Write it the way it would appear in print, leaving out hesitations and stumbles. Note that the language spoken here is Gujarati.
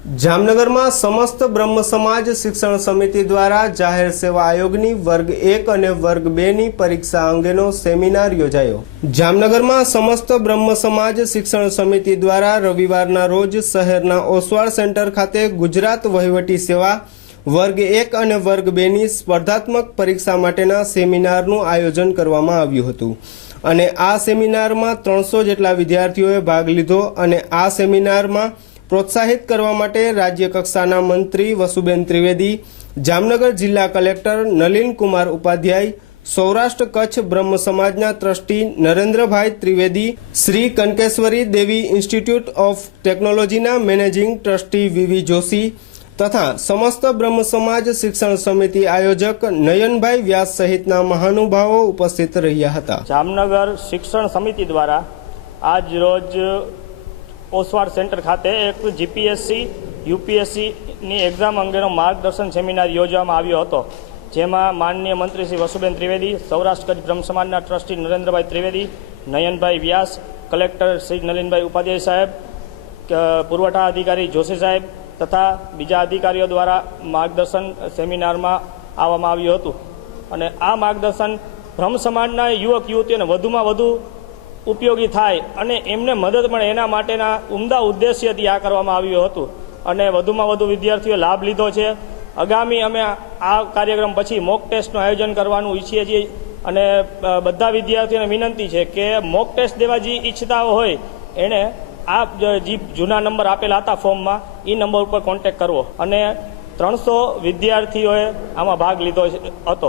જામનગર માં સમસ્ત બ્રહ્મ સમાજ શિક્ષણ સમિતિ દ્વારા જાહેર સેવા આયોગની વર્ગ 1 અને વર્ગ 2 ની પરીક્ષા અંગેનો સેમિનાર યોજાયો। જામનગર માં સમસ્ત બ્રહ્મ સમાજ શિક્ષણ સમિતિ દ્વારા રવિવારના રોજ શહેરના ઓસવાળ સેન્ટર ખાતે ગુજરાત વહીવટી સેવા વર્ગ 1 અને વર્ગ 2 ની સ્પર્ધાત્મક પરીક્ષા માટેના સેમિનારનું આયોજન કરવામાં આવ્યું હતું અને આ સેમિનારમાં 300 જેટલા વિદ્યાર્થીઓએ ભાગ લીધો અને આ સેમિનારમાં પ્રોત્સાહિત કરવા માટે રાજ્ય કક્ષાના મંત્રી વસુબેન ત્રિવેદી, જામનગર જિલ્લા કલેક્ટર નલિન કુમાર ઉપાધ્યાય, સૌરાષ્ટ્ર કચ્છ બ્રહ્મ સમાજના trustee Narendrabhai Trivedi, Shri Kankeshwari Devi institute of ટેકનોલોજીના મેનેજિંગ ટ્રસ્ટી વીવી જોશી તથા સમસ્ત બ્રહ્મ સમાજ શિક્ષણ સમિતિ આયોજક નયનભાઈ વ્યાસ સહિતના મહાનુભાવો ઉપસ્થિત રહ્યા હતા। જામનગર શિક્ષણ સમિતિ દ્વારા આજ રોજ ઓસવાડ સેન્ટર ખાતે એક જીપીએસસી યુપીએસસીની એક્ઝામ અંગેનો માર્ગદર્શન સેમિનાર યોજવામાં આવ્યો હતો, જેમાં માનનીય મંત્રી શ્રી વસુબેન ત્રિવેદી, સૌરાષ્ટ્ર કચ્છ બ્રહ્મ સમાજના ટ્રસ્ટી નરેન્દ્રભાઈ ત્રિવેદી, નયનભાઈ વ્યાસ, કલેક્ટર શ્રી નલિનભાઈ ઉપાધ્યાય સાહેબ, પુરવઠા અધિકારી જોશી સાહેબ તથા બીજા અધિકારીઓ દ્વારા માર્ગદર્શન સેમિનારમાં આવવામાં આવ્યું હતું અને આ માર્ગદર્શન બ્રહ્મ સમાજના યુવક યુવતીઓને વધુમાં વધુ ઉપયોગી થાય અને એમને મદદ મળે એના માટેના ઉમદા ઉદ્દેશ્યથી આ કરવામાં આવ્યું હતું અને વધુમાં વધુ વિદ્યાર્થીઓ લાભ લીધો છે। આગામી અમે આ કાર્યક્રમ પછી મોક ટેસ્ટનું આયોજન કરવાનું ઈચ્છીએ છીએ અને બધા વિદ્યાર્થીઓને વિનંતી છે કે મોક ટેસ્ટ દેવા જે ઈચ્છતા હોય એણે આ જે જૂના નંબર આપેલા હતા ફોર્મમાં એ નંબર ઉપર કોન્ટેક્ટ કરવો અને 300 વિદ્યાર્થીઓએ આમાં ભાગ લીધો હતો।